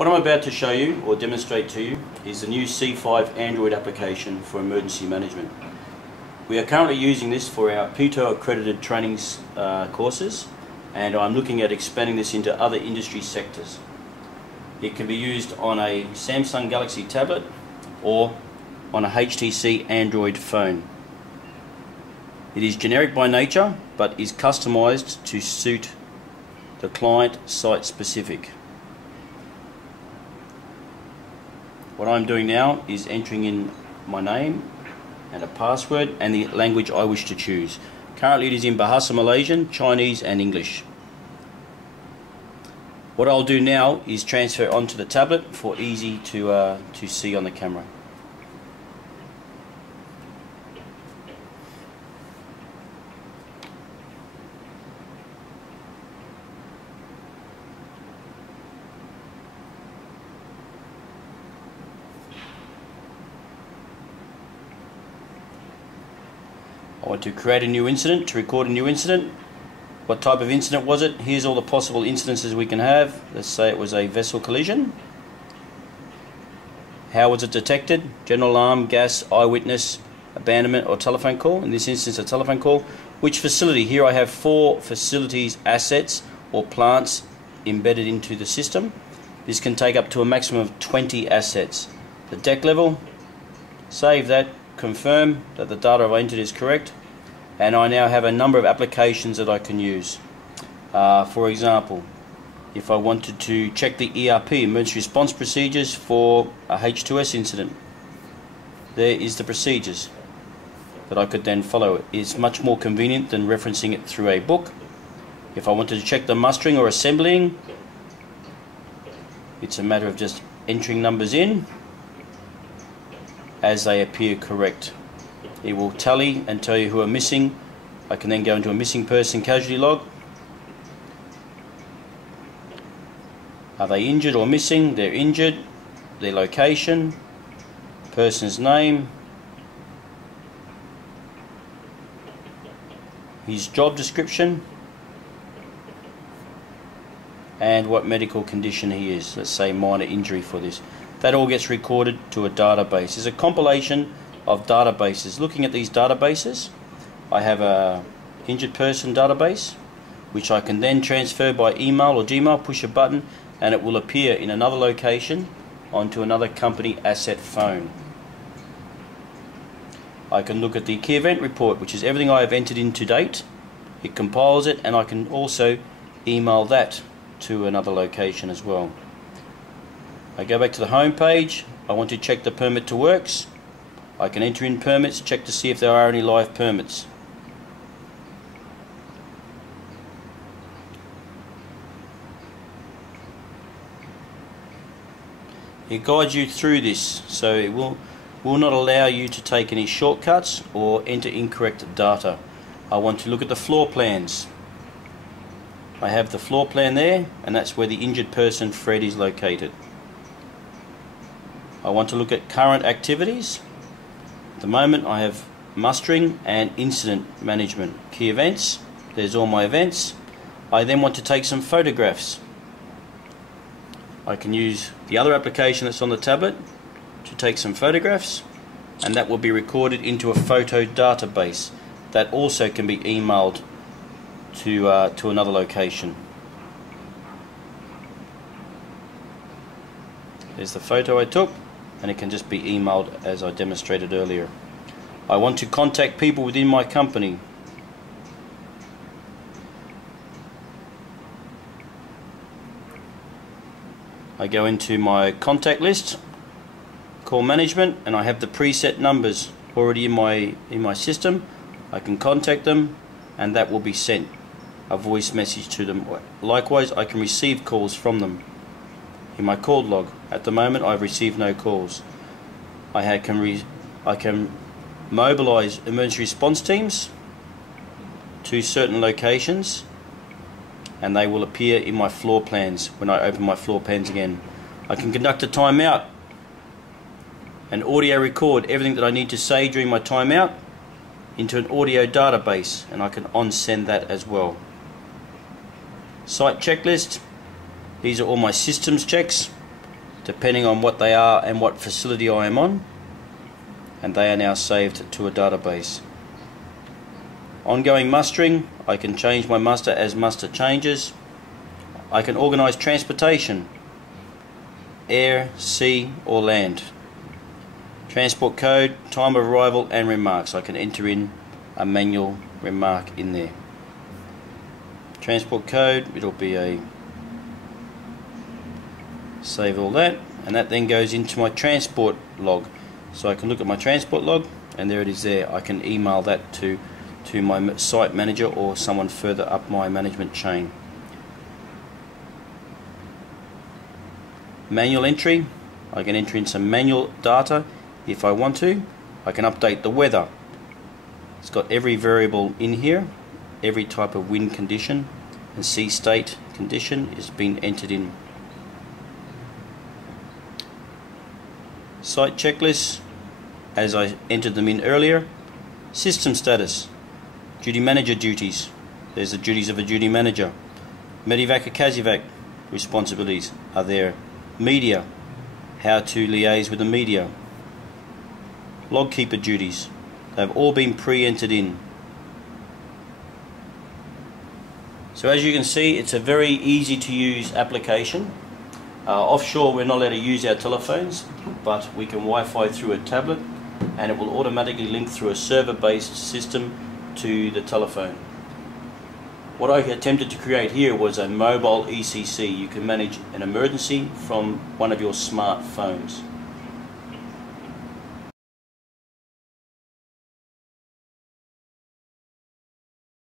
What I'm about to show you or demonstrate to you is the new C-5 Android application for emergency management. We are currently using this for our PITO accredited trainings courses, and I'm looking at expanding this into other industry sectors. It can be used on a Samsung Galaxy tablet or on a HTC Android phone. It is generic by nature but is customized to suit the client site specific. What I'm doing now is entering in my name and a password and the language I wish to choose. Currently it is in Bahasa Malaysian, Chinese and English. What I'll do now is transfer onto the tablet for easy to see on the camera. I want to create a new incident, to record a new incident. What type of incident was it? Here's all the possible incidences we can have. Let's say it was a vessel collision. How was it detected? General alarm, gas, eyewitness, abandonment or telephone call. In this instance a telephone call. Which facility? Here I have 4 facilities, assets or plants embedded into the system. This can take up to a maximum of 20 assets. The deck level, save that, confirm that the data I've entered is correct, and I now have a number of applications that I can use. For example, if I wanted to check the ERP, emergency response procedures for a H2S incident, there is the procedures that I could then follow. It's much more convenient than referencing it through a book. If I wanted to check the mustering or assembling, it's a matter of just entering numbers in as they appear correct. It will tally and tell you who are missing. I can then go into a missing person casualty log. Are they injured or missing? They're injured. Their location, person's name, his job description, and what medical condition he is. Let's say minor injury for this. That all gets recorded to a database. There's a compilation of databases. Looking at these databases, I have a injured person database, which I can then transfer by email or Gmail, push a button, and it will appear in another location onto another company asset phone. I can look at the key event report, which is everything I have entered in to date. It compiles it, and I can also email that to another location as well. I go back to the home page. I want to check the permit to works. I can enter in permits, check to see if there are any live permits. It guides you through this, so it will not allow you to take any shortcuts or enter incorrect data. I want to look at the floor plans. I have the floor plan there, and that's where the injured person Fred is located. I want to look at current activities. At the moment I have mustering and incident management. Key events, there's all my events. I then want to take some photographs. I can use the other application that's on the tablet to take some photographs, and that will be recorded into a photo database that also can be emailed to another location. There's the photo I took, and it can just be emailed as I demonstrated earlier. I want to contact people within my company. I go into my contact list, call management, and I have the preset numbers already in my system. I can contact them, and that will be sent a voice message to them. Likewise, I can receive calls from them. In my call log, at the moment I've received no calls. I can mobilize emergency response teams to certain locations, and they will appear in my floor plans when I open my floor plans again. I can conduct a timeout and audio record everything that I need to say during my timeout into an audio database, and I can on-send that as well. Site checklist. These are all my systems checks. depending on what they are and what facility I am on, and they are now saved to a database. Ongoing mustering, I can change my muster as muster changes. I can organise transportation, air, sea or land. Transport code, time of arrival and remarks. I can enter in a manual remark in there. Transport code, it'll be a save all that, and that then goes into my transport log. So I can look at my transport log, and there it is there. I can email that to my site manager or someone further up my management chain. Manual entry, I can enter in some manual data if I want to. I can update the weather. It's got every variable in here, every type of wind condition and sea state condition is being entered in. Site checklists, as I entered them in earlier. System status, duty manager duties, there's the duties of a duty manager. Medevac or CASEVAC responsibilities are there. Media, how to liaise with the media. Log keeper duties, they've all been pre-entered in. So as you can see, it's a very easy to use application. Offshore we're not allowed to use our telephones, but we can Wi-Fi through a tablet and it will automatically link through a server-based system to the telephone. What I attempted to create here was a mobile ECC. You can manage an emergency from one of your smartphones.